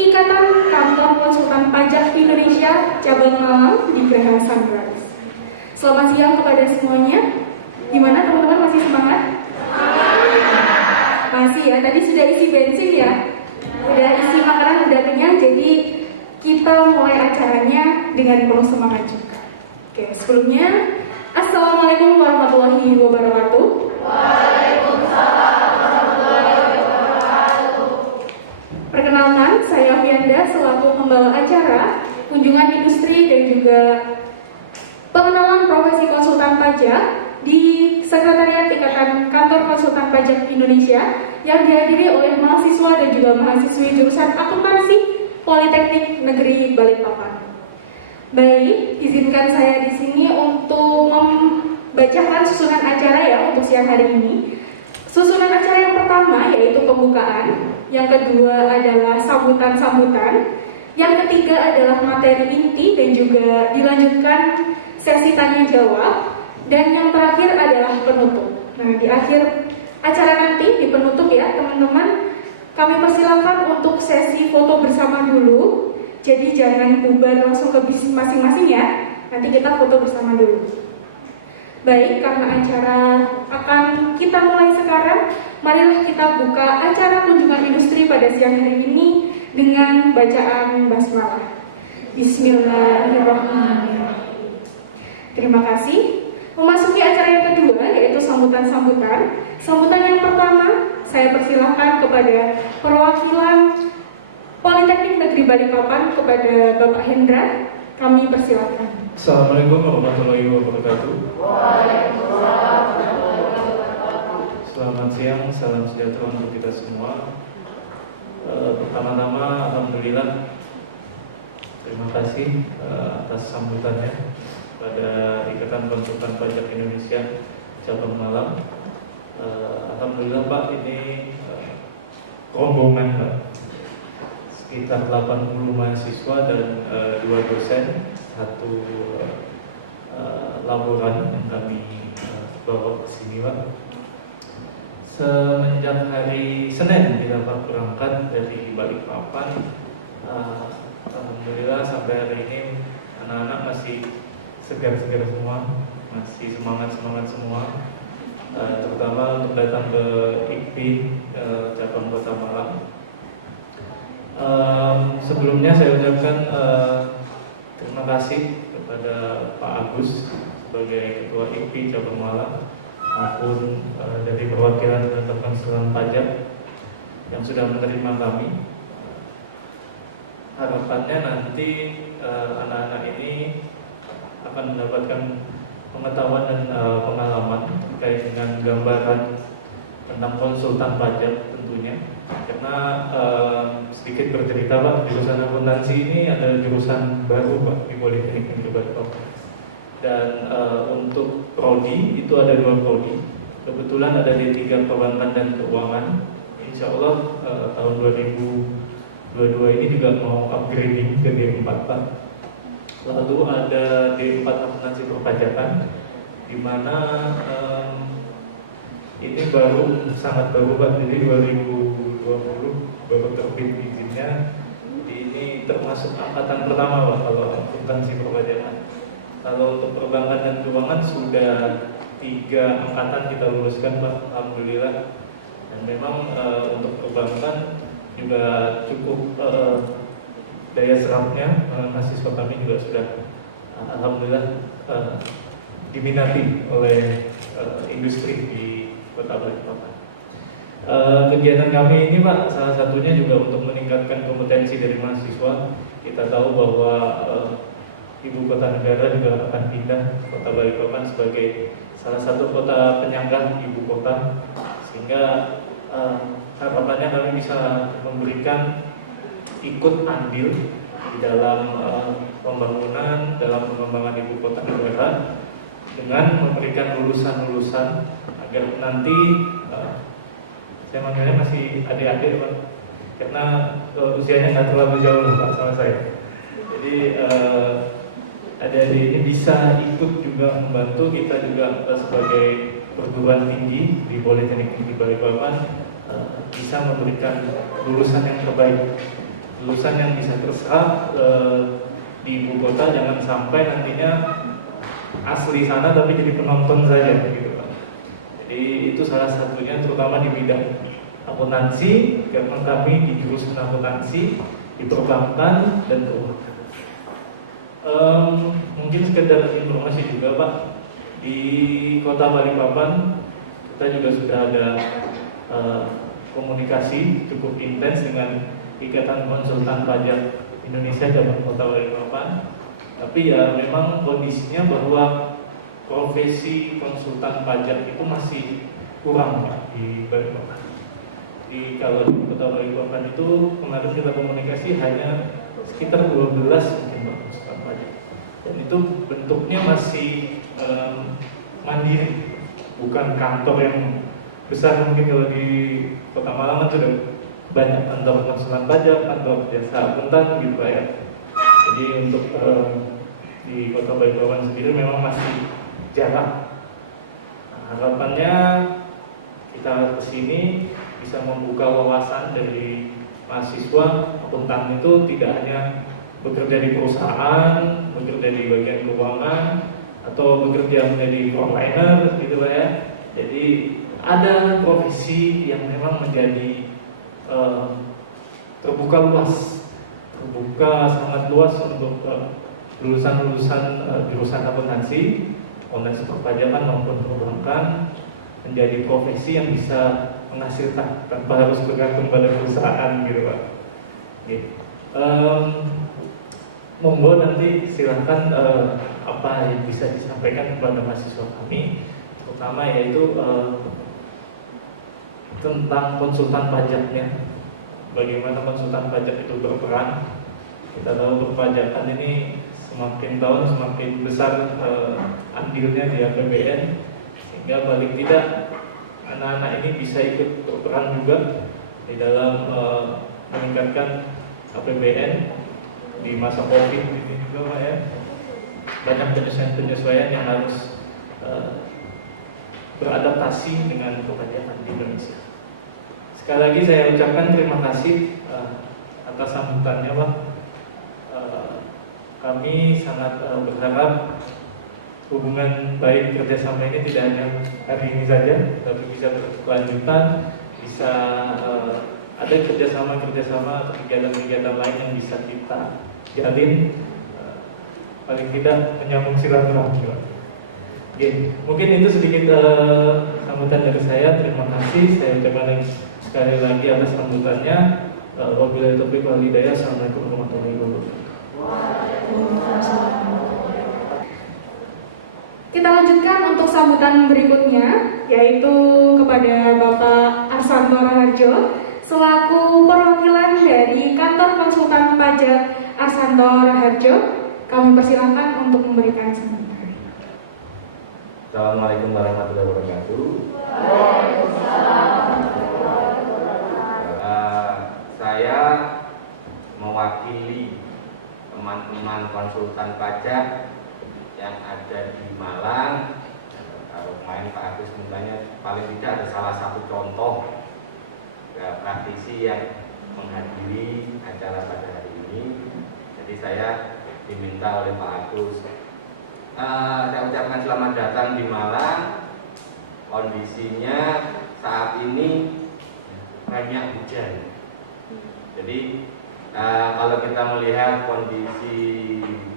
Ikatan Kantor Konsultan Pajak Indonesia Cabang Malang di Geraha Sunrise. Selamat siang kepada semuanya. Gimana teman-teman, masih semangat? Masih ya, tadi sudah isi bensin ya? Udah isi makanan, udah kenyang, jadi kita mulai acaranya dengan penuh semangat juga. Oke, sebelumnya Assalamualaikum warahmatullahi wabarakatuh. Waalaikumsalam warahmatullahi wabarakatuh. Perkenalkan, saya Fianda selaku pembawa acara kunjungan industri dan juga pengenalan profesi konsultan pajak di Sekretariat Ikatan Kantor Konsultan Pajak Indonesia yang dihadiri oleh mahasiswa dan juga mahasiswi jurusan akuntansi Politeknik Negeri Balikpapan. Baik, izinkan saya di sini untuk membacakan susunan acara ya untuk siang hari ini. Susunan acara yang pertama yaitu pembukaan, yang kedua adalah sambutan-sambutan, yang ketiga adalah materi inti dan juga dilanjutkan sesi tanya jawab, dan yang terakhir adalah penutup. Nah, di akhir acara nanti, di penutup ya teman-teman, kami persilakan untuk sesi foto bersama dulu. Jadi jangan bubar langsung ke bis masing-masing ya. Nanti kita foto bersama dulu. Baik, karena acara akan kita mulai sekarang, marilah kita buka acara kunjungan industri pada siang hari ini dengan bacaan basmalah. Bismillahirrahmanirrahim. Terima kasih. Memasuki acara yang kedua yaitu sambutan-sambutan. Sambutan yang pertama saya persilahkan kepada perwakilan Politeknik Negeri Balikpapan kepada Bapak Hendra. Kami persilahkan. Assalamualaikum warahmatullahi wabarakatuh. Waalaikumsalam warahmatullahi wabarakatuh. Selamat siang, salam sejahtera untuk kita semua. Pertama-tama, alhamdulillah, terima kasih atas sambutannya pada Ikatan Konsultan Pajak Indonesia Cabang Malang. Alhamdulillah Pak, ini rombongan Pak, sekitar 80 mahasiswa dan 2 dosen, 1 laboran yang kami bawa ke sini Pak. Semenjak hari Senin kita berangkat dari Balikpapan, alhamdulillah sampai hari ini anak-anak masih segar-segar semua, masih semangat-semangat semua, terutama untuk datang ke IKPI cabang Kota Malang. Sebelumnya saya ucapkan terima kasih kepada Pak Agus sebagai Ketua IKPI cabang Malang maupun dari perwakilan Kantor Konsultan Pajak yang sudah menerima kami. Harapannya nanti anak-anak ini akan mendapatkan pengetahuan dan pengalaman terkait dengan gambaran tentang konsultan pajak tentunya. Karena sedikit bercerita Pak, jurusan akuntansi ini adalah jurusan baru Pak di Politeknik Negeri Balikpapan. Dan untuk prodi itu ada 2 prodi. Kebetulan ada D3 Perbankan dan Keuangan. Insya Allah tahun 2022 ini juga mau upgrading ke D4 Pak. Lalu ada D4 Akuntansi Perpajakan, di mana ini baru sangat baru Pak, jadi 2020 baru terbit izinnya. Jadi ini termasuk angkatan pertama Pak kalau akuntansi perpajakan. Kalau untuk perbankan dan keuangan sudah 3 angkatan kita luluskan Pak, alhamdulillah. Dan memang untuk perbankan juga cukup daya serapnya, mahasiswa kami juga sudah alhamdulillah diminati oleh industri di Kota Balikpapan. Kegiatan kami ini Pak, salah satunya juga untuk meningkatkan kompetensi dari mahasiswa. Kita tahu bahwa ibu kota negara juga akan pindah Kota Balikpapan sebagai salah satu kota penyangga ibu kota, sehingga harapannya kami bisa memberikan ikut andil di dalam pembangunan, dalam pengembangan ibu kota negara dengan memberikan lulusan-lulusan agar nanti saya manggilnya masih adik-adik Pak, karena usianya nggak terlalu jauh Pak sama saya. Jadi adik-adik ini bisa ikut juga membantu kita juga sebagai perguruan tinggi di Politeknik Negeri Balikpapan bisa memberikan lulusan yang terbaik lulusan yang bisa terserap di ibu kota, jangan sampai nantinya asli sana tapi jadi penonton saja gitu Pak. Jadi itu salah satunya terutama di bidang akuntansi, karena kami di jurusan akuntansi di perbankan dan keuangan. Mungkin sekedar informasi juga Pak, di Kota Balikpapan kita juga sudah ada komunikasi cukup intens dengan Ikatan Konsultan Pajak Indonesia cabang Kota Balikpapan. Tapi ya memang kondisinya bahwa profesi konsultan pajak itu masih kurang Pak di Balikpapan. Kalau di Kota Balikpapan itu kemarin kita komunikasi hanya sekitar 12 mungkin Pak konsultan pajak. Dan itu bentuknya masih mandiri, bukan kantor yang besar. Mungkin kalau di Kota Malang kan sudah banyak kantor konsulan pajak, kantor jasa akuntan gitu Pak ya. Jadi untuk di Kota Balikpapan sendiri memang masih jarang. Harapannya kita kesini bisa membuka wawasan dari mahasiswa akuntan itu tidak hanya bekerja di perusahaan, bekerja di bagian keuangan, atau bekerja menjadi frontliner gitu Pak ya. Jadi ada profesi yang memang menjadi terbuka luas, sangat luas untuk lulusan-lulusan jurusan akuntansi, akuntansi perpajakan maupun perbankan, menjadi profesi yang bisa menghasilkan tanpa harus bergantung pada perusahaan gitu Pak. Monggo nanti silahkan apa yang bisa disampaikan kepada mahasiswa kami, terutama yaitu tentang konsultan pajaknya, bagaimana konsultan pajak itu berperan. Kita tahu perpajakan ini semakin tahun semakin besar andilnya di APBN, sehingga paling tidak anak-anak ini bisa ikut berperan juga di dalam meningkatkan APBN di masa COVID ini juga Pak ya. Banyak penyesuaian yang harus beradaptasi dengan perpajakan di Indonesia. Sekali lagi saya ucapkan terima kasih atas sambutannya Pak. Kami sangat berharap hubungan baik kerjasama ini tidak hanya hari ini saja, tapi bisa berkelanjutan, bisa ada kerjasama atau kegiatan-kegiatan lain yang bisa kita jalin, paling tidak menyambung silaturahmi. Mungkin itu sedikit sambutan dari saya. Terima kasih. Saya ucapkan sekali lagi atas sambutannya. Wabillahi taufiq wal hidayah. Assalamualaikum warahmatullahi wabarakatuh. Kita lanjutkan untuk sambutan berikutnya, yaitu kepada Bapak Arsanto Raharjo selaku perwakilan dari Kantor Konsultan Pajak Arsanto Raharjo. Kami persilahkan untuk memberikan sambutan. Assalamualaikum warahmatullahi wabarakatuh. Saya mewakili teman-teman konsultan pajak yang ada di Malang. Kalau kemarin Pak Agus mintanya paling tidak ada salah satu contoh praktisi yang menghadiri acara pada hari ini. Jadi saya diminta oleh Pak Agus. Saya ucapkan selamat datang di Malang. Kondisinya saat ini banyak hujan. Jadi kalau kita melihat kondisi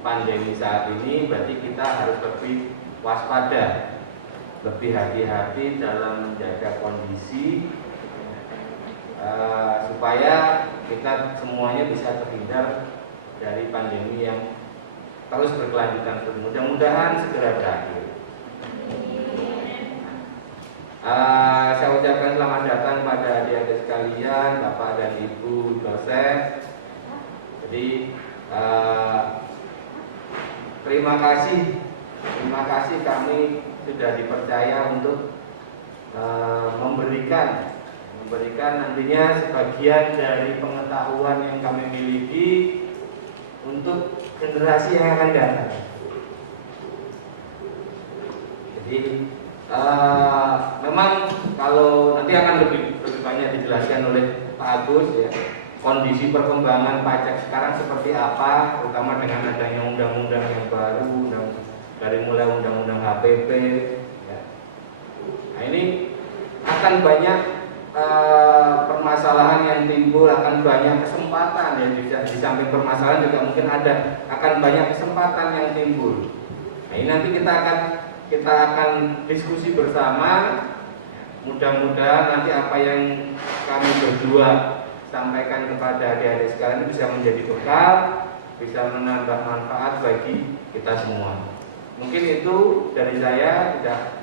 pandemi saat ini, berarti kita harus lebih waspada, lebih hati-hati dalam menjaga kondisi supaya kita semuanya bisa terhindar dari pandemi yang terus berkelanjutan. Mudah-mudahan segera berakhir. Saya ucapkan selamat datang pada adik-adik sekalian, Bapak dan Ibu dosen. Jadi terima kasih kami sudah dipercaya untuk memberikan nantinya sebagian dari pengetahuan yang kami miliki untuk generasi yang akan datang. Jadi memang kalau nanti akan lebih banyak dijelaskan oleh Pak Agus ya. kondisi perkembangan pajak sekarang seperti apa, terutama dengan adanya undang-undang yang baru, dari mulai undang-undang HPP. Ya. Nah ini akan banyak permasalahan yang timbul, akan banyak kesempatan ya, di samping permasalahan juga mungkin akan banyak kesempatan yang timbul. Nah ini nanti kita akan diskusi bersama. Mudah-mudahan nanti apa yang kami berdua sampaikan kepada adik-adik sekalian bisa menjadi bekal, bisa menambah manfaat bagi kita semua. Mungkin itu dari saya,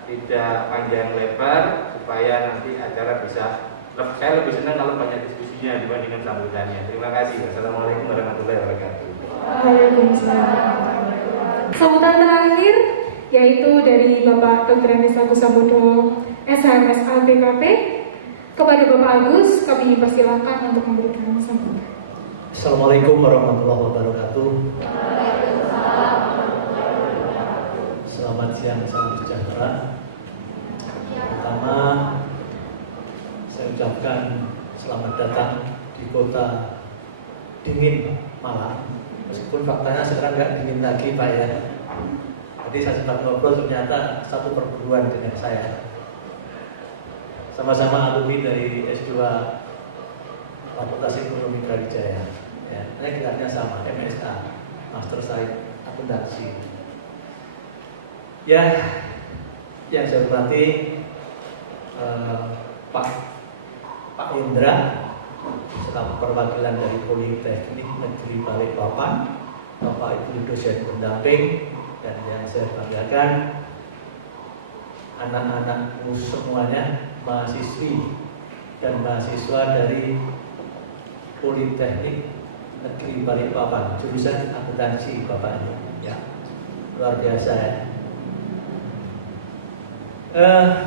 tidak panjang lebar, supaya nanti acara saya lebih senang kalau banyak diskusinya dibandingkan sambutannya. Terima kasih. Wassalamualaikum warahmatullahi wabarakatuh. Waalaikumsalam. Sambutan terakhir yaitu dari Bapak Dr. Agus Sambodo, SHMS LPKP. Kepada Bapak Agus, kami persilakan untuk memberikan sambutan. Assalamualaikum warahmatullahi wabarakatuh. Selamat siang, salam sejahtera. Pertama, saya ucapkan selamat datang di kota dingin Malang. Meskipun faktanya sekarang nggak dingin lagi Pak ya. Tadi saya sempat ngobrol, ternyata satu perguruan dengan saya. Sama-sama alumni dari S2 Fakultas Ekonomi Brawijaya. Ya, gelarnya sama, MSA, Master Science Akuntansi. Ya, yang saya hormati Pak Indra selaku perwakilan dari Politeknik Negeri Balikpapan, Bapak Ibu dosen pendamping, dan yang saya banggakan anak-anakku semuanya, mahasiswi dan mahasiswa dari Politeknik Negeri Balikpapan, jurusan akuntansi Bapak ini, ya luar biasa ya.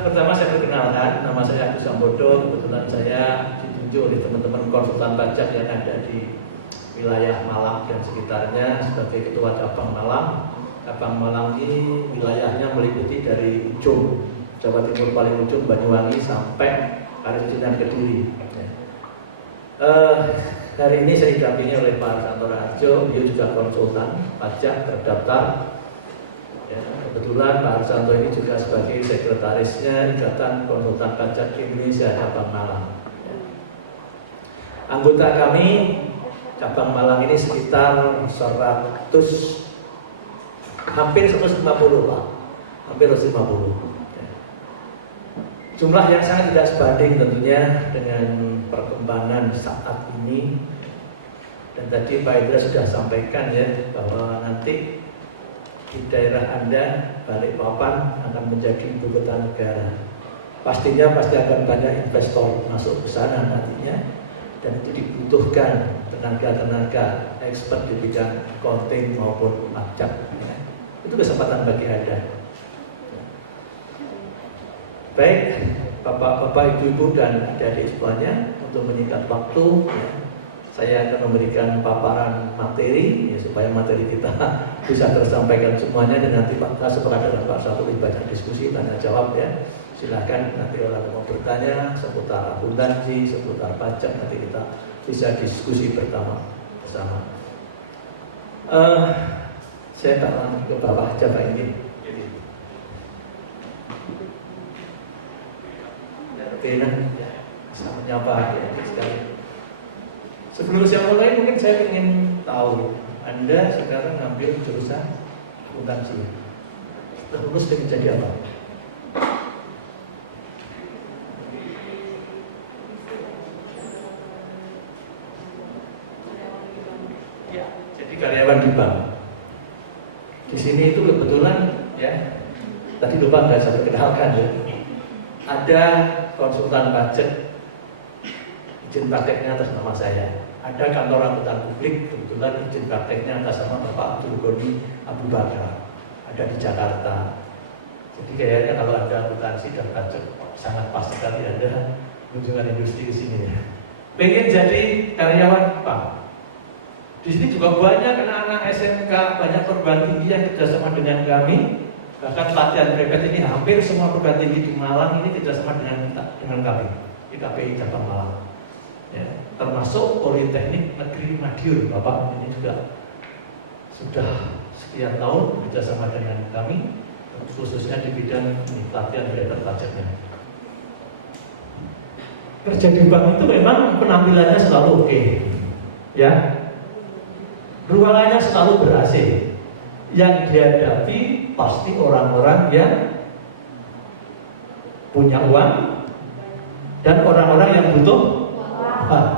Pertama saya perkenalkan, nama saya Agus Sambodo. Kebetulan saya ditunjuk oleh teman-teman konsultan pajak yang ada di wilayah Malang dan sekitarnya sebagai ketua cabang Malang. Cabang Malang ini wilayahnya meliputi dari ujung Jawa Timur paling ujung Banyuwangi sampai Kalimantan Kediri. Hari ini saya didampingi oleh Pak Santoro Harjo, beliau juga konsultan pajak terdaftar. Ya, kebetulan Pak Arsanto ini juga sebagai sekretarisnya Ikatan Konsultan Pajak Indonesia Cabang Malang. Ya. Anggota kami Cabang Malang ini sekitar 100, hampir 150 Pak, hampir 150. Ya. Jumlah yang sangat tidak sebanding tentunya dengan perkembangan saat ini. Dan tadi Pak Indra sudah sampaikan ya bahwa nanti di daerah Anda, Balikpapan akan menjadi ibu kota negara. Pastinya pasti akan banyak investor masuk ke sana nantinya, dan itu dibutuhkan tenaga-tenaga expert di bidang accounting maupun pajak. Ya. Itu kesempatan bagi Anda. Baik, Bapak, Ibu-Ibu dan adik-adik semuanya, untuk menyingkat waktu, ya, saya akan memberikan paparan materi ya, supaya materi kita bisa tersampaikan semuanya, dan nanti Pak sepakat dengan Pak Satu lebih banyak diskusi tanya jawab ya. Silakan nanti orang mau bertanya seputar akuntansi, seputar pajak, nanti kita bisa diskusi bersama. Saya tak langsung ke bawah aja Pak ini. Ya, bisa menyapa ya sekali. Sebelum saya mulai, mungkin saya ingin tahu Anda sekarang ngambil jurusan akuntansi. Lulus ingin jadi apa? Ya, jadi karyawan di bank. Di sini itu kebetulan ya, tadi lupa nggak saya perkenalkan ya. Ada konsultan pajak, izin prakteknya atas nama saya. Ada kantor akuntan publik, kebetulan izin prakteknya atas nama Bapak Abdul Ghani Abu Bakar, ada di Jakarta. Jadi kayaknya kalau ada akuntansi dan pajak sangat pas sekali ada kunjungan industri di sini ya. Pengen jadi karyawan Pak. Di sini juga banyak anak-anak SMK, banyak perguruan tinggi yang kerjasama dengan kami. Bahkan pelatihan privat ini hampir semua perguruan tinggi di Malang ini kerjasama dengan kami, di KPI Cabang Malang. ya, termasuk Politeknik Negeri Madiun. Bapak ini juga sudah sekian tahun bekerjasama dengan kami, khususnya di bidang pelatihan driver pajaknya. Kerja di bank itu memang penampilannya selalu oke, ya, ruangannya selalu ber-AC. Yang dihadapi pasti orang-orang yang punya uang dan orang-orang yang butuh uang.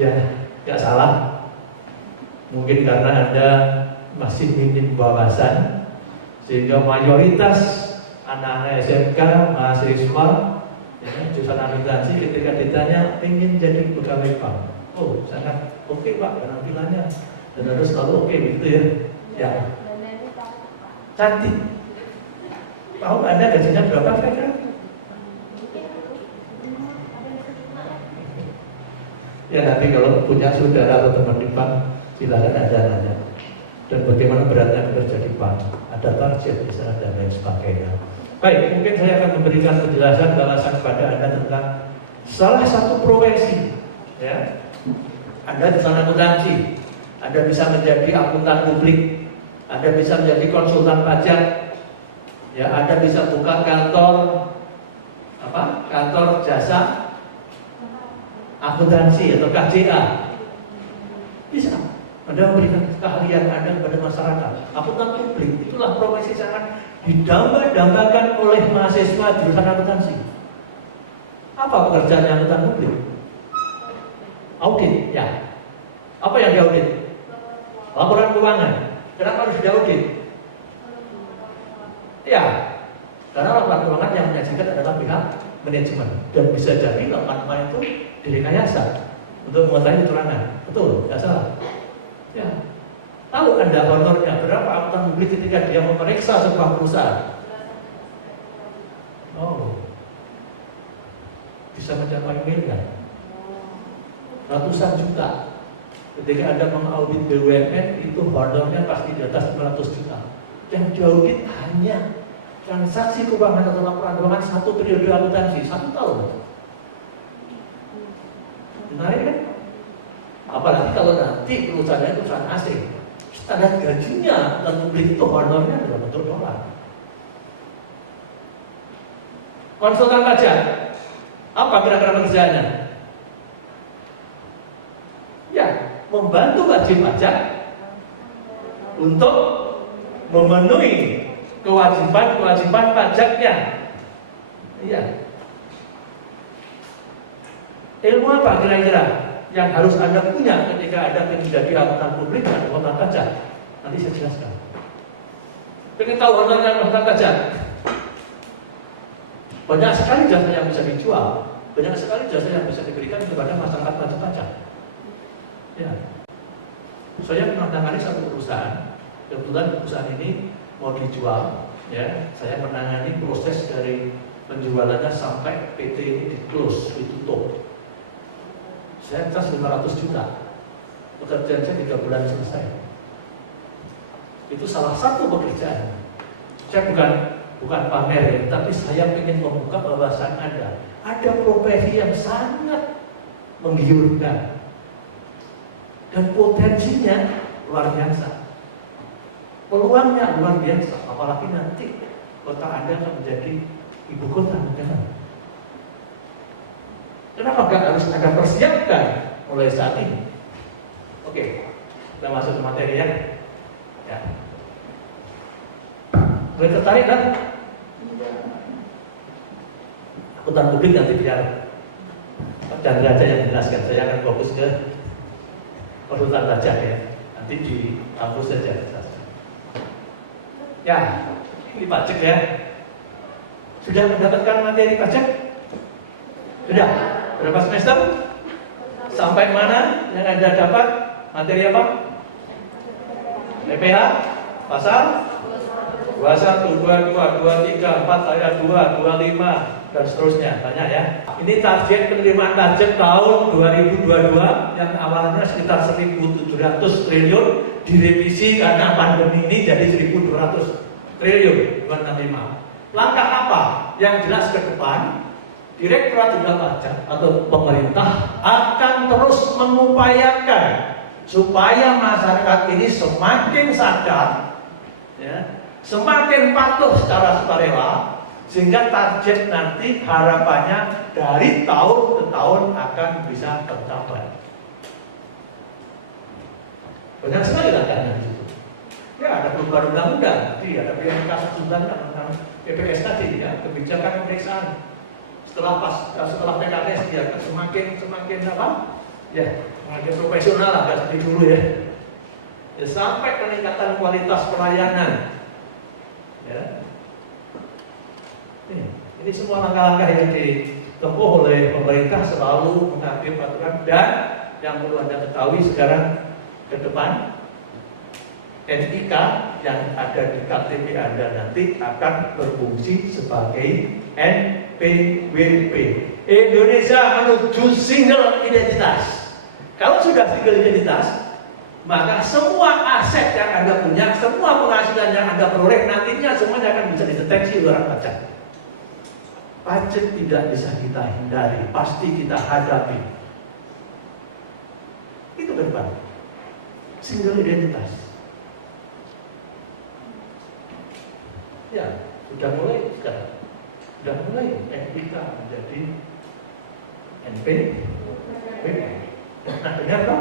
Ya, tidak salah. Mungkin karena Anda masih minim wawasan, sehingga mayoritas anak-anak SMK, mahasiswa, ya, jurusan akuntansi ketika ditanya ingin jadi pegawai bank, oh sangat oke Pak penampilannya dan harus selalu oke gitu ya. Ya. Cantik. Tahu Anda gajinya berapa kira-kira? Ya nanti kalau punya saudara atau teman di bank, silakan Anda nanya. Dan bagaimana beratnya bekerja di bank, ada target di sana dan lain sebagainya. Baik, mungkin saya akan memberikan penjelasan balasan kepada Anda tentang salah satu profesi. Ya, Anda di sana akuntansi, Anda bisa menjadi akuntan publik, Anda bisa menjadi konsultan pajak, ya, Anda bisa buka kantor kantor jasa akuntansi atau KJA. Bisa. Anda memberikan keahlian Anda kepada masyarakat. Akuntan publik itulah profesi sangat didamba-dambakan oleh mahasiswa jurusan akuntansi. Apa pekerjaan akuntan publik? Audit, ya. Apa yang diaudit? Laporan keuangan. Kenapa harus diaudit? Ya, karena laporan keuangan yang menyajikan adalah pihak manajemen dan bisa jadi laporan itu direkayasa untuk mengetahui kecurangan. Betul, tidak salah. Ya, tahu Anda honornya berapa akuntan publik ketika dia memeriksa sebuah perusahaan? Oh, bisa mencapai miliar, ratusan juta. Ketika Anda mengaudit BUMN itu honornya pasti di atas 500 juta. Yang diaudit hanya transaksi keuangan atau laporan keuangan 1 periode akuntansi 1 tahun. Menarik kan? Apalagi kalau nanti perusahaannya itu perusahaan asing, standar gajinya dan publik itu honornya dalam bentuk dolar. Konsultan pajak, apa kira-kira pekerjaannya? Ya, membantu wajib pajak untuk memenuhi kewajiban pajaknya. Iya. Ilmu apa kira-kira yang harus Anda punya ketika Anda menjadi akuntan publik dan akuntan pajak? Nanti saya jelaskan. Pengen tahu honornya akuntan pajak? Banyak sekali jasa yang bisa dijual, banyak sekali jasa yang bisa diberikan kepada masyarakat wajib pajak. Ya. Saya menangani satu perusahaan, kebetulan perusahaan ini mau dijual, ya. Saya menangani proses dari penjualannya sampai PT ini di close, ditutup. Saya cas 500 juta. Pekerjaan saya 3 bulan selesai. Itu salah satu pekerjaan. Saya bukan pamer ya, tapi saya ingin membuka wawasan Anda. Ada profesi yang sangat menggiurkan dan potensinya luar biasa. Peluangnya luar biasa, apalagi nanti kota Anda akan menjadi ibu kota negara. Kenapa nggak harus Anda persiapkan mulai saat ini? Oke, kita masuk ke materi ya. Mulai tertarik kan? Akuntan publik nanti biar Pak Chandra aja yang jelaskan. Saya akan fokus ke konsultan pajak ya. Nanti di kampus saja. Ya, ini pajak ya. Sudah mendapatkan materi pajak? Sudah. Berapa semester? Sampai mana yang Anda dapat? Materi apa? PPH? Pasal? 21, 22, 23, 4, ayat 2, 25, dan seterusnya. Banyak ya. Ini target penerimaan pajak tahun 2022 yang awalnya sekitar 1.700 triliun direvisi karena pandemi ini jadi 1.200 triliun 265. langkah apa yang jelas ke depan? Direktorat Jenderal Pajak atau pemerintah akan terus mengupayakan supaya masyarakat ini semakin sadar, ya, semakin patuh secara sukarela, sehingga target nanti harapannya dari tahun ke tahun akan bisa tercapai. Banyak sekali langkahnya di situ. Ya, ada perubahan undang-undang, tadi ada PMK 19 tentang PPS tadi, ya, kebijakan pemeriksaan. Setelah PKS dia semakin apa? Ya, semakin profesional lah, nggak seperti dulu ya. Ya, sampai peningkatan kualitas pelayanan. Ya. Ini semua langkah-langkah yang ditempuh oleh pemerintah selalu mengatur aturan, dan yang perlu Anda ketahui sekarang ke depan, NIK yang ada di KTP Anda nanti akan berfungsi sebagai NPWP, Indonesia menuju single identitas. Kalau sudah single identitas, maka semua aset yang Anda punya, semua penghasilan yang Anda peroleh nantinya semuanya akan bisa dideteksi oleh orang pajak. Pajak tidak bisa kita hindari, pasti kita hadapi. Itu ke depan, single identitas. Ya, sudah mulai sekarang. Sudah mulai NPK menjadi NPWP. Nah, dengar Pak?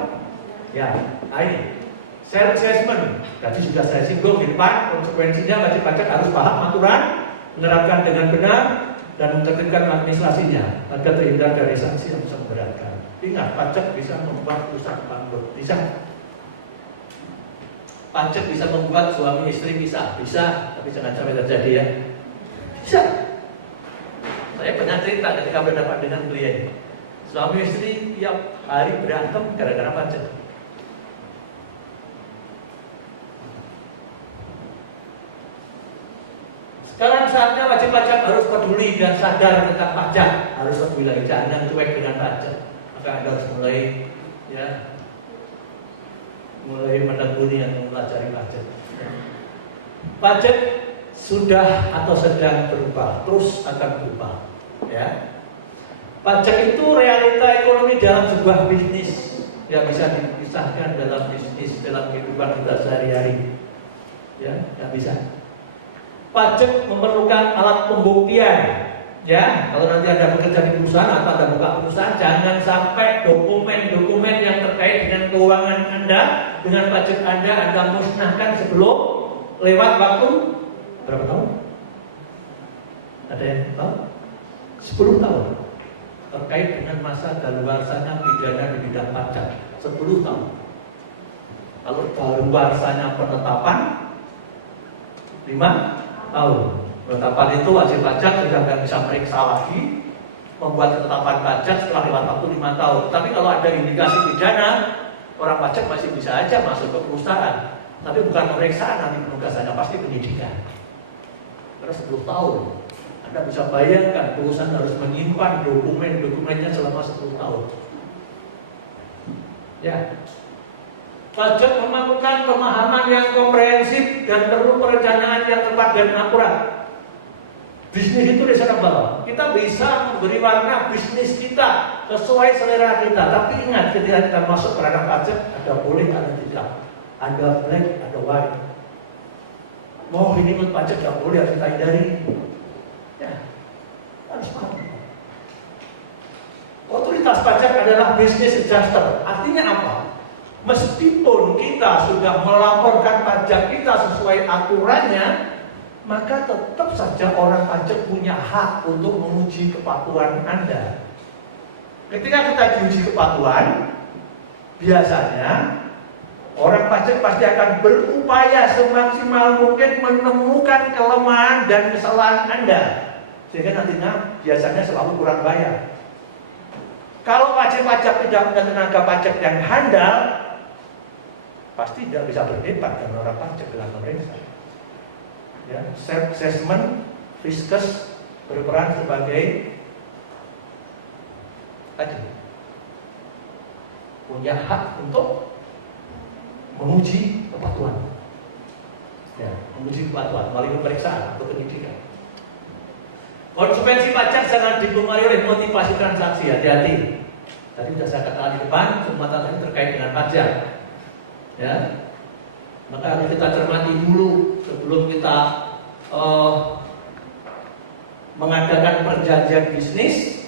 Ya, ini self assessment. Tadi sudah saya singgung di depan, konsekuensinya wajib pajak harus paham aturan, menerapkan dengan benar, dan menertibkan administrasinya agar terhindar dari sanksi yang bisa memberatkan. Ingat, pajak bisa membuat perusahaan bangkrut, bisa. Pajak bisa membuat suami istri pisah, bisa, tapi jangan sampai terjadi ya. Bisa. Saya pernah cerita ketika berhadapan dengan beliau. Suami istri tiap hari berantem gara-gara pajak. Sekarang saatnya wajib pajak harus peduli dan sadar tentang pajak, harus peduli lagi, jangan cuek dengan pajak. Maka Anda harus mulai, ya, mulai menekuni atau mempelajari pajak. Pajak sudah atau sedang berubah, terus akan berubah. Ya, pajak itu realita ekonomi dalam sebuah bisnis yang bisa dipisahkan dalam bisnis, dalam kehidupan kita sehari-hari. Ya, nggak bisa. Pajak memerlukan alat pembuktian. Ya, kalau nanti Anda bekerja di perusahaan atau Anda buka perusahaan, jangan sampai dokumen-dokumen yang terkait dengan keuangan Anda, dengan pajak Anda musnahkan sebelum lewat waktu berapa tahun? Ada yang tahu? 10 tahun. Terkait dengan masa daluarsanya pidana di bidang pajak, 10 tahun. Kalau daluarsanya penetapan 5 tahun. Penetapan itu wajib pajak sudah nggak bisa meriksa lagi, membuat ketetapan pajak setelah lewat waktu 5 tahun. Tapi kalau ada indikasi pidana, orang pajak masih bisa aja masuk ke perusahaan. Tapi bukan pemeriksaan, nanti penugasannya pasti penyidikan. Karena 10 tahun. Anda bisa bayangkan perusahaan harus menyimpan dokumen-dokumennya selama 10 tahun. Ya. Pajak memerlukan pemahaman yang komprehensif dan perlu perencanaan yang tepat dan akurat. Bisnis itu di sana bawah. Kita bisa memberi warna bisnis kita sesuai selera kita. Tapi ingat, ketika kita masuk ke ranah pajak, ada boleh, ada tidak. Ada black, ada white. Mau ini ikut pajak tidak boleh, harus kita hindari. Ya, harus paham. Otoritas pajak adalah business adjuster. Artinya apa? Meskipun kita sudah melaporkan pajak kita sesuai aturannya, maka tetap saja orang pajak punya hak untuk menguji kepatuhan Anda. Ketika kita diuji kepatuhan, biasanya orang pajak pasti akan berupaya semaksimal mungkin menemukan kelemahan dan kesalahan Anda, sehingga nantinya biasanya selalu kurang bayar. Kalau wajib pajak tidak punya tenaga pajak yang handal, pasti tidak bisa berdebat dengan orang pajak dengan pemerintah. Ya, self assessment, Fiskus berperan sebagai tadi punya hak untuk menguji kepatuhan. Ya, menguji kepatuhan melalui pemeriksaan atau penyidikan. Konsekuensi pajak jangan dipengaruhi oleh motivasi transaksi, hati-hati. Tadi sudah saya katakan di depan, semua tadi terkait dengan pajak. Ya, maka harus kita cermati dulu sebelum kita mengadakan perjanjian bisnis,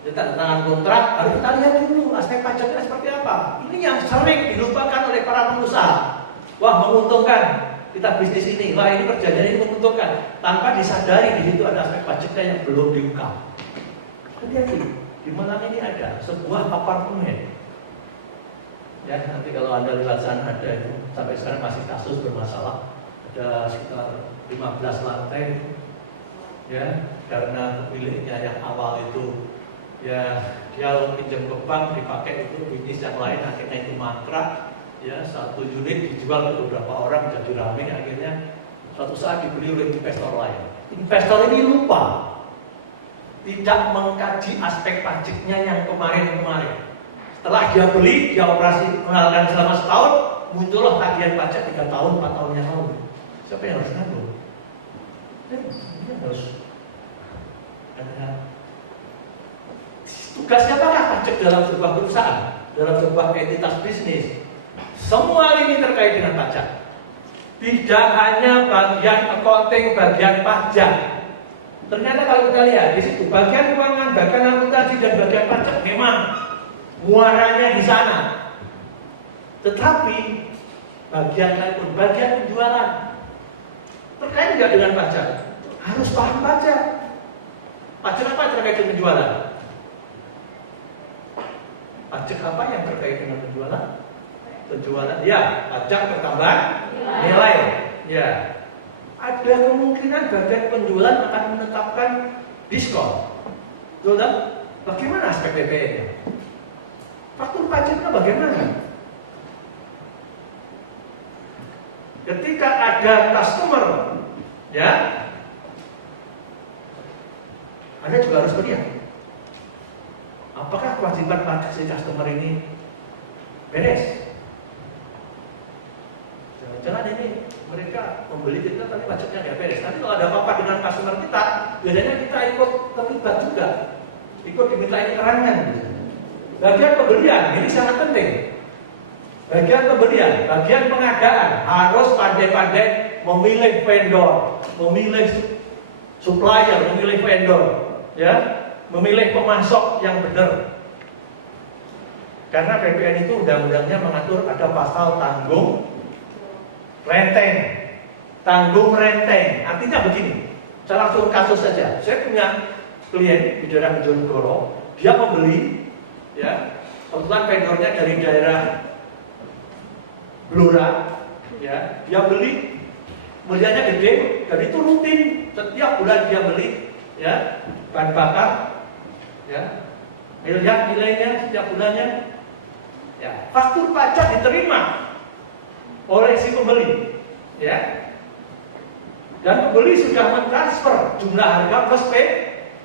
kita tangan kontrak, harus kita lihat dulu aspek pajaknya seperti apa. Ini yang sering dilupakan oleh para pengusaha. Wah, menguntungkan kita bisnis ini, wah ini perjanjian ini menguntungkan, tanpa disadari di situ ada aspek pajaknya yang belum diungkap. Hati-hati, di Malang ini ada sebuah apartemen. Ya, nanti kalau Anda lihat sana ada itu, sampai sekarang masih kasus bermasalah. Ada sekitar 15 lantai, ya, karena pemiliknya yang awal itu, ya, dia pinjam ke bank dipakai itu bisnis yang lain, akhirnya itu mangkrak. Ya, satu unit dijual ke beberapa orang jadi ramai, akhirnya suatu saat dibeli oleh investor lain. Investor ini lupa, tidak mengkaji aspek pajaknya yang kemarin-kemarin. Setelah dia beli, dia operasionalkan selama setahun, muncullah tagihan pajak 3 tahun, 4 tahun yang lalu. Siapa yang harus nanggung? Ini harus ada. Tugasnya apakah pajak dalam sebuah perusahaan, dalam sebuah entitas bisnis? Semua ini terkait dengan pajak. Tidak hanya bagian accounting, bagian pajak. Ternyata kalau kita lihat di situ bagian keuangan, bagian akuntansi dan bagian pajak memang muaranya di sana. Tetapi bagian lain pun, bagian penjualan terkait juga dengan pajak. Harus paham pajak. Pajak apa terkait dengan penjualan? Pajak apa yang terkait dengan penjualan? Penjualan, ya, pajak pertambahan nilai. Ya, ada kemungkinan bagian penjualan akan menetapkan diskon. Betul tak? Bagaimana aspek PPN-nya? Faktur pajaknya bagaimana? Ketika ada customer, ya, Anda juga harus melihat apakah kewajiban pajak si customer ini beres. Jangan ini mereka membeli kita tapi pajaknya nggak beres. Nanti kalau ada apa-apa dengan customer kita, biasanya kita ikut terlibat juga, ikut dimintain keterangan. Bagian pembelian ini sangat penting. Bagian pembelian, bagian pengadaan harus pandai-pandai memilih vendor, memilih supplier, memilih vendor, ya, memilih pemasok yang benar. Karena PPN itu undang-undangnya mengatur ada pasal tanggung renteng, tanggung renteng. Artinya begini, saya langsung kasus saja. Saya punya klien di daerah Bojonegoro, dia membeli, ya, kebetulan vendornya dari daerah Blora, ya, dia beli, beliannya gede, dan itu rutin setiap bulan dia beli, ya, bahan bakar, ya, lihat nilainya setiap bulannya, ya, faktur pajak diterima oleh si pembeli, ya, dan pembeli sudah mentransfer jumlah harga plus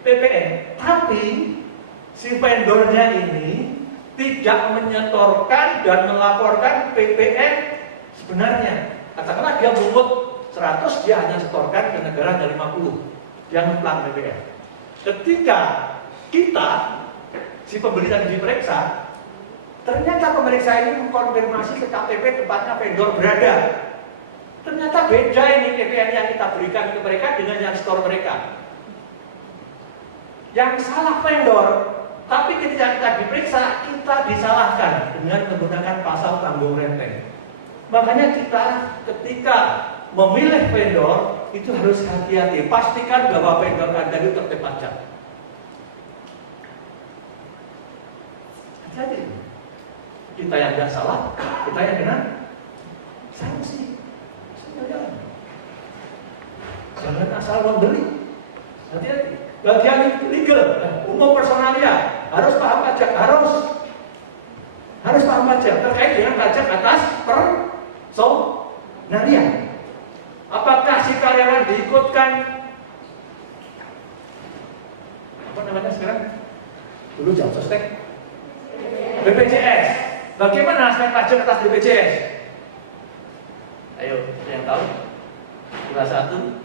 PPN, tapi si vendornya ini tidak menyetorkan dan melaporkan PPN sebenarnya. Katakanlah dia bungut 100, dia hanya setorkan ke negara dari 50, dia ngeplang PPN. Ketika kita si pembeli tadi diperiksa, ternyata pemeriksa ini mengkonfirmasi ke KTP tempatnya vendor berada. Ternyata beda ini PPN yang kita berikan ke mereka dengan yang store mereka. Yang salah vendor, tapi ketika kita diperiksa, kita disalahkan dengan menggunakan pasal tanggung renteng. Makanya kita ketika memilih vendor itu harus hati-hati. Pastikan bahwa vendor Anda itu tertib pajak. Jadi kita yang tidak salah, kita yang kena sanksi. Jangan asal membeli. Hati-hati. Bagian legal, umum personalia harus paham pajak, harus paham pajak terkait dengan pajak atas personalia. Apakah si karyawan diikutkan apa namanya sekarang? Dulu jam sostek BPJS. Bagaimana aspek pajak atas BPJS? Ayo, yang tahu? Kelas 1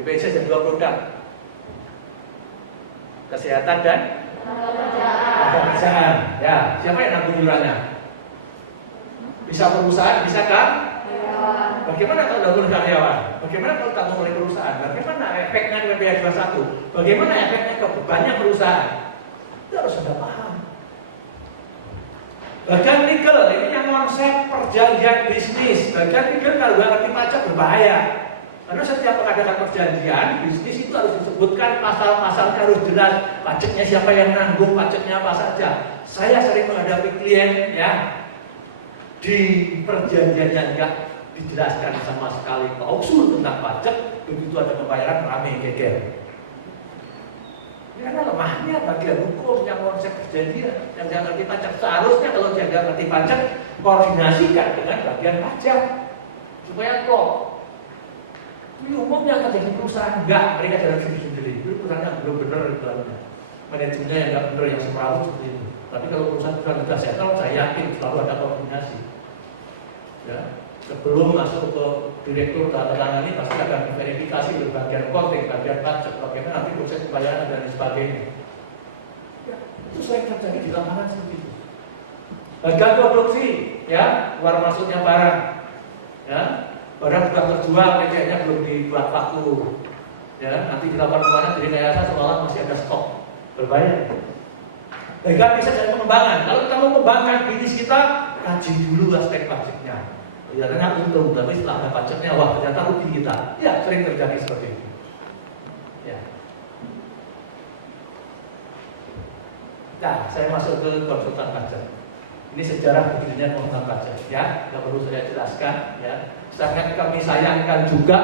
BPJS ada 2 produk. kesehatan dan pekerjaan. Ya, siapa yang nanggung iurannya? Bisa perusahaan, bisa kan? Bagaimana kalau nanggung karyawan? Bagaimana kalau tanggung oleh perusahaan? Bagaimana efeknya ke PPh 21? Bagaimana efeknya ke bebannya perusahaan? Itu harus Anda paham. Bagian legal, ini yang konsep perjanjian bisnis. Bagian legal kalau nggak ngerti pajak berbahaya. Karena setiap mengadakan perjanjian bisnis itu harus disebutkan pasal-pasalnya harus jelas. Pajaknya siapa yang nanggung, pajaknya apa saja. Saya sering menghadapi klien ya di perjanjiannya enggak dijelaskan sama sekali klausul tentang pajak, begitu ada pembayaran rame geger. Karena lemahnya bagian hukum yang konsep perjanjian, yang jangan ngerti pajak. Seharusnya kalau dia nggak ngerti pajak, koordinasikan dengan bagian pajak supaya klop. Ini umumnya kerja di perusahaan enggak, mereka jalan sendiri-sendiri. Itu perusahaan belum benar di dalamnya, manajemennya yang nggak benar, yang semrawut seperti itu. Tapi kalau perusahaan sudah settle, saya yakin selalu ada koordinasi. Ya, sebelum masuk ke direktur tata tangan ini pasti akan verifikasi di bagian konting, bagian pajak, bagaimana nanti proses pembayaran dan sebagainya. Ya, itu saya terjadi di lapangan seperti itu. Bagian produksi, ya, keluar masuknya barang, ya, barang sudah terjual, PCN-nya belum dibuat paku, ya, nanti dilakukan kemana jadi kayaknya seolah masih ada stok, berbahaya. Bagian bisa dari pengembangan. Kalau kita mau mengembangkan bisnis kita, kaji dulu aspek pajaknya. Ternyata untung, tapi setelah ada pajaknya, wah ternyata rugi kita. Ya, sering terjadi seperti itu. Ya. Nah, saya masuk ke konsultan pajak. Ini sejarah berdirinya konsultan pajak. Ya, nggak perlu saya jelaskan. Ya, sangat kami sayangkan juga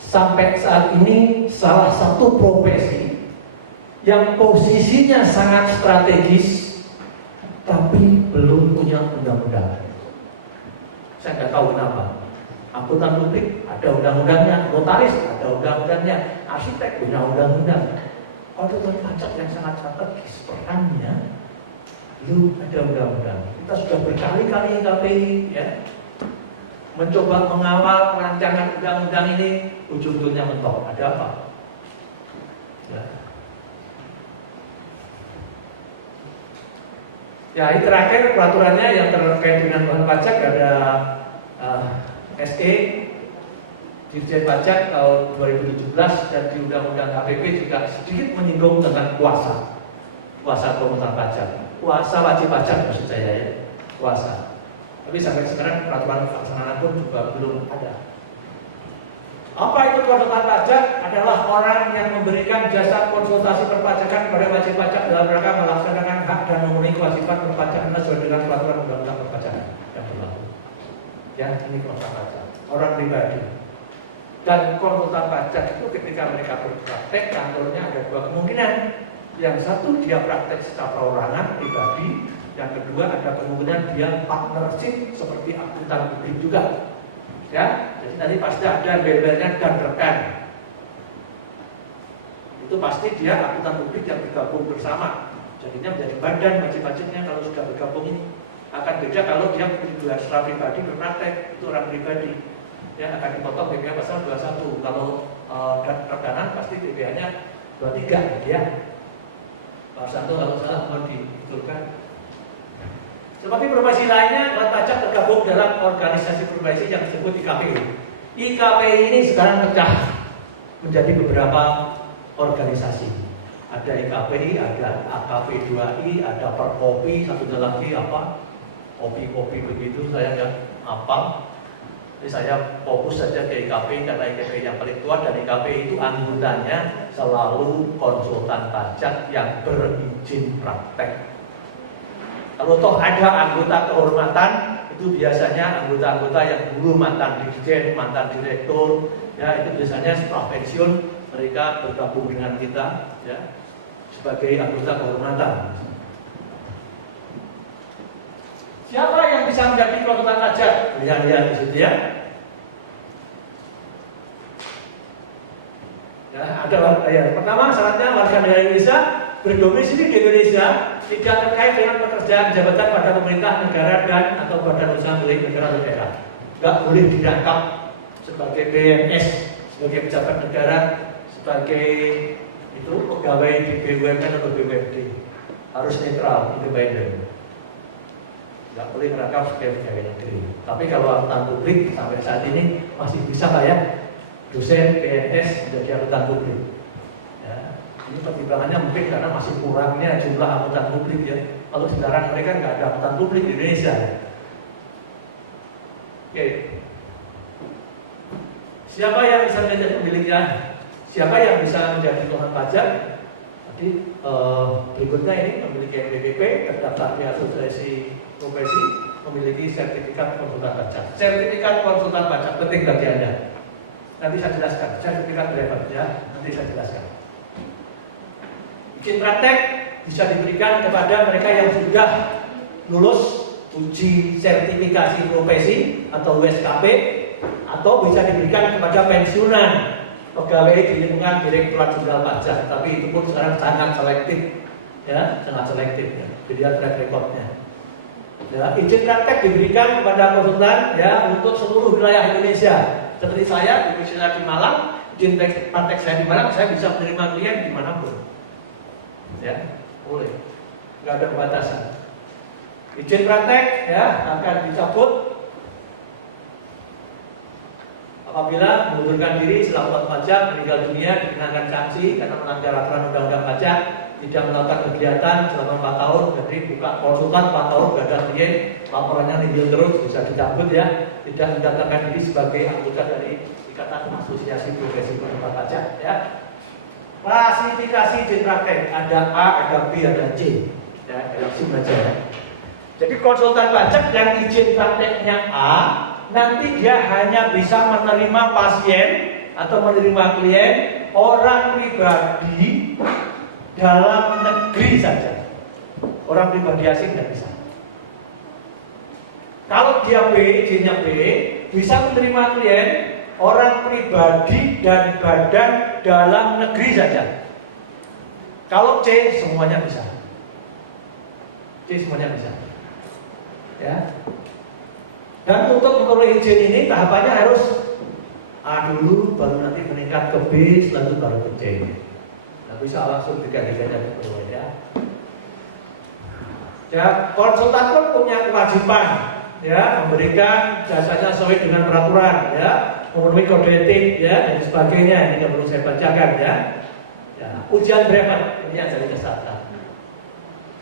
sampai saat ini salah satu profesi yang posisinya sangat strategis, tapi belum punya undang-undang. Saya nggak tahu kenapa. Akuntan publik ada undang-undangnya, notaris ada undang-undangnya, arsitek punya undang-undang. Konsultan pajak yang sangat strategis perannya belum ada undang-undang. Kita sudah berkali-kali KPI ya mencoba mengawal rancangan undang-undang ini, ujung-ujungnya mentok. Ada apa? Ya. Ya, ini terakhir peraturannya yang terkait dengan bahan pajak ada SE Dirjen Pajak tahun 2017 dan di Undang-Undang KPP juga sedikit menyinggung tentang kuasa konsultan pajak, kuasa wajib pajak maksud saya ya, kuasa. Tapi sampai sekarang peraturan pelaksanaan pun juga belum ada. Apa itu konsultan pajak? Adalah orang yang memberikan jasa konsultasi perpajakan kepada wajib pajak dalam rangka melaksanakan hak dan memenuhi kewajiban perpajakan sesuai dengan peraturan undang-undang perpajakan yang berlaku. Ya, ini konsultan pajak, orang pribadi. Dan konsultan pajak itu ketika mereka berpraktek, kantornya ada dua kemungkinan. Yang satu dia praktek secara perorangan pribadi, yang kedua ada kemungkinan dia partnership seperti akuntan publik juga. Ya, jadi nanti pasti ada membernya dan rekan. Itu pasti dia akuntan publik yang bergabung bersama. Jadinya menjadi badan wajib pajaknya kalau sudah bergabung ini. Akan beda kalau dia berdua secara pribadi berpraktek, itu orang pribadi. Ya, akan dipotong BPH pasal 21. Kalau rekanan pasti BPH-nya 23 ya. Pak Santo kalau salah mohon dibetulkan. Seperti profesi lainnya, wajib pajak tergabung dalam organisasi profesi yang disebut IKPI. IKPI ini sekarang pecah menjadi beberapa organisasi. Ada IKPI, ada AKP2I, ada Perkopi, satunya lagi apa? Kopi-kopi begitu, saya nggak hafal. Jadi saya fokus saja ke IKPI karena IKPI yang paling tua dan IKPI itu anggotanya selalu konsultan pajak yang berizin praktek. Kalau toh ada anggota kehormatan, itu biasanya anggota-anggota yang dulu mantan dirjen, mantan direktur, ya itu biasanya setelah pensiun mereka bergabung dengan kita, ya sebagai anggota kehormatan. Siapa yang bisa menjadi konsultan pajak? Lihat di situ ya. Ya ada ya. Pertama syaratnya warga negara Indonesia berdomisili di Indonesia, tidak terkait dengan pekerjaan jabatan pada pemerintah negara dan atau badan usaha milik negara atau daerah. Enggak boleh dirangkap sebagai PNS, sebagai pejabat negara, sebagai itu pegawai di BUMN atau BUMD harus netral, independen. Nggak boleh merangkap sebagai pegawai negeri. Tapi kalau akuntan publik sampai saat ini masih bisa nggak ya dosen PNS menjadi akuntan publik? Ya, ini pertimbangannya mungkin karena masih kurangnya jumlah akuntan publik ya. Kalau sekarang mereka nggak ada akuntan publik di Indonesia. Oke. Siapa yang bisa menjadi pemiliknya? Siapa yang bisa menjadi tuan pajak? Jadi berikutnya ini memiliki NPWP, terdaftar di Asosiasi Profesi, memiliki sertifikat konsultan pajak. Sertifikat konsultan pajak penting bagi Anda. Nanti saya jelaskan. Sertifikat driver ya, nanti saya jelaskan. Izin praktek bisa diberikan kepada mereka yang sudah lulus uji sertifikasi profesi atau USKP, atau bisa diberikan kepada pensiunan pegawai di lingkungan Direktorat Jenderal Pajak. Tapi itu pun sekarang sangat selektif, ya, sangat selektif. Ya. Jadi ada track recordnya. Ya, izin praktek diberikan kepada konsultan ya untuk seluruh wilayah Indonesia. Seperti saya, misalnya di Malang, izin praktek saya di Malang, saya bisa menerima klien dimanapun. Ya, boleh, nggak ada pembatasan. Izin praktek ya akan dicabut apabila mengundurkan diri selaku pajak, meninggal dunia, dikenakan sanksi karena melanggar aturan undang-undang pajak, tidak melakukan kegiatan selama 4 tahun, jadi buka konsultan 4 tahun, gak ada klien, laporannya nihil terus, bisa dicabut ya, tidak mendaftarkan diri sebagai anggota dari Ikatan Asosiasi Profesi Konsultan Pajak ya. Klasifikasi izin praktek ada A, ada B, ada C, ya, langsung aja ya. Jadi konsultan pajak yang izin prakteknya A, nanti dia hanya bisa menerima pasien atau menerima klien orang pribadi dalam negeri saja. Orang pribadi asing tidak bisa. Kalau dia B, izinnya B, bisa menerima klien orang pribadi dan badan dalam negeri saja. Kalau C, semuanya bisa. C semuanya bisa. Ya. Dan untuk memperoleh izin ini tahapannya harus A dulu, baru nanti meningkat ke B, selanjutnya baru ke C. Nah, bisa langsung tiga-tiganya diperoleh ya. Ya, konsultan pun punya kewajiban ya memberikan jasanya sesuai dengan peraturan ya, memenuhi kode etik ya dan sebagainya. Ini yang perlu saya bacakan ya. Ya, ujian brevet ini yang jadi kesalahan.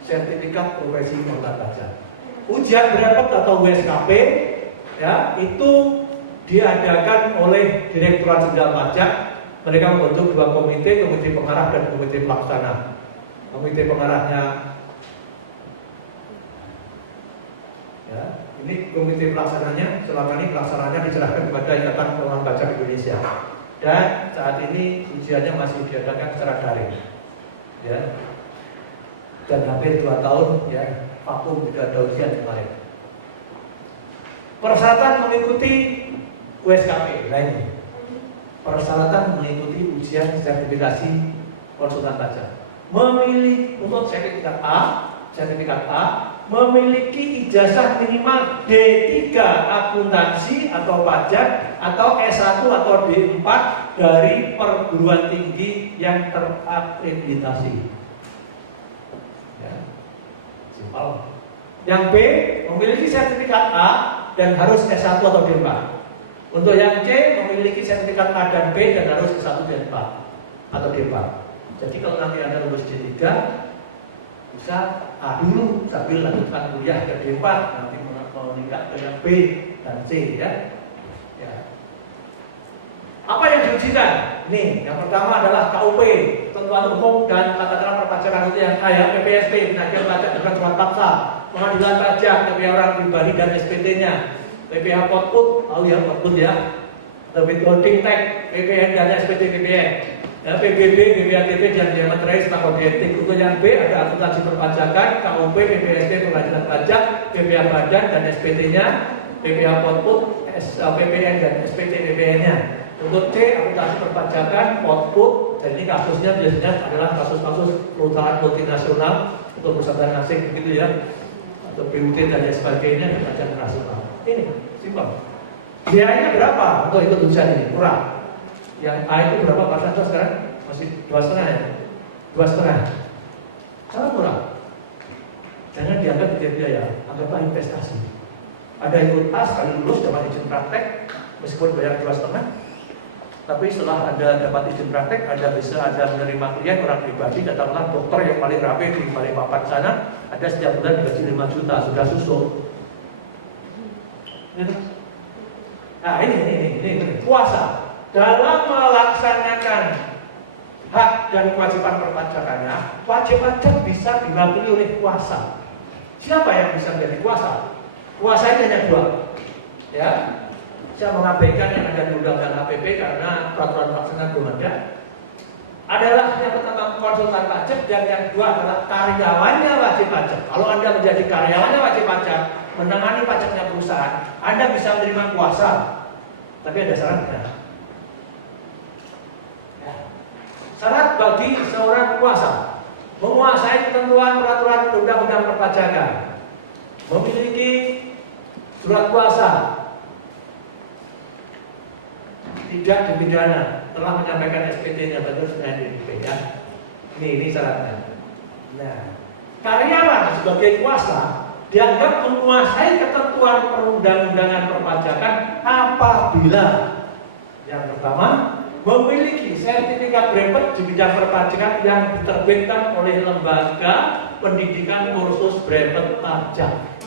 Sertifikat profesi konsultan pajak. Ujian brevet atau USKP ya itu diadakan oleh Direktorat Jenderal Pajak. Mereka membentuk 2 komite, komite pengarah dan komite pelaksana. Komite pengarahnya ya, ini komite pelaksananya, selama ini pelaksananya diserahkan kepada Ikatan Pengelola Pajak Indonesia. Dan saat ini ujiannya masih diadakan secara daring. Ya. Dan hampir 2 tahun ya, vakum tidak ada ujian kemarin. Persyaratan mengikuti USKP lainnya. Persyaratan mengikuti ujian sertifikasi konsultan pajak. Memiliki untuk sertifikat A, memiliki ijazah minimal D3 akuntansi atau pajak atau S1 atau D4 dari perguruan tinggi yang terakreditasi. Ya. Simpel. Yang B memiliki sertifikat A dan harus S1 atau D4. Untuk yang C memiliki sertifikat A dan B dan harus S1 dan D4 atau D4. Jadi kalau nanti Anda lulus D3 bisa A dulu sambil lanjutkan kuliah ke D4, nanti meningkat ke yang B dan C ya. Ya. Apa yang diujikan? Nih, yang pertama adalah KUP, ketentuan umum dan tata cara perpajakan itu yang A ya, PPSP, penagihan pajak dengan surat paksa, pengadilan pajak, PPh orang pribadi dan SPT-nya, PPh Potput, tahu ya Potput ya, withholding tax, PPN dan SPT PPN, ya, PBB, BPATP dan yang materai serta kode etik. Untuk yang B ada akuntansi perpajakan, KUP, PPSP, pengadilan pajak, PPh badan dan SPT-nya, PPh Potput, PPN dan SPT PPN-nya. Untuk C, akuntansi perpajakan, Potput, dan ini kasusnya biasanya adalah kasus-kasus perusahaan multinasional untuk perusahaan asing begitu ya, atau BUT dan lain sebagainya di pajak nasional. Ini simpel. Biayanya berapa untuk ikut ujian ini? Murah. Yang A itu berapa persen sekarang? Masih 2,5 ya? 2,5. Sangat murah. Jangan dianggap biaya, anggaplah investasi. Ada yang ikut tas, kali lulus dapat izin praktek, meskipun bayar 2,5. Tapi setelah Anda dapat izin praktek, Anda bisa menerima klien orang pribadi, katakanlah dokter yang paling rapi di Balikpapan sana, Anda setiap bulan digaji 5 juta, sudah susul. Nah ini puasa. Dalam melaksanakan hak dan kewajiban perpajakannya, wajib pajak bisa diwakili oleh kuasa. Siapa yang bisa menjadi kuasa? Kuasa ini hanya 2. Ya. Saya mengabaikan yang ada di undang-undang HPP karena peraturan pelaksanaan belum ada. Adalah yang pertama konsultan pajak dan yang kedua adalah karyawannya wajib pajak. Kalau Anda menjadi karyawannya wajib pajak, menangani pajaknya perusahaan, Anda bisa menerima kuasa. Tapi ada syaratnya. Ya. Syarat bagi seorang kuasa menguasai ketentuan peraturan undang-undang perpajakan, memiliki surat kuasa, tidak dipidana, telah menyampaikan SPT-nya betul sebenarnya ya. Ini syaratnya. Nah, karyawan sebagai kuasa dianggap menguasai ketentuan perundang-undangan perpajakan apabila yang pertama memiliki sertifikat brevet di bidang perpajakan yang diterbitkan oleh lembaga pendidikan kursus brevet pajak.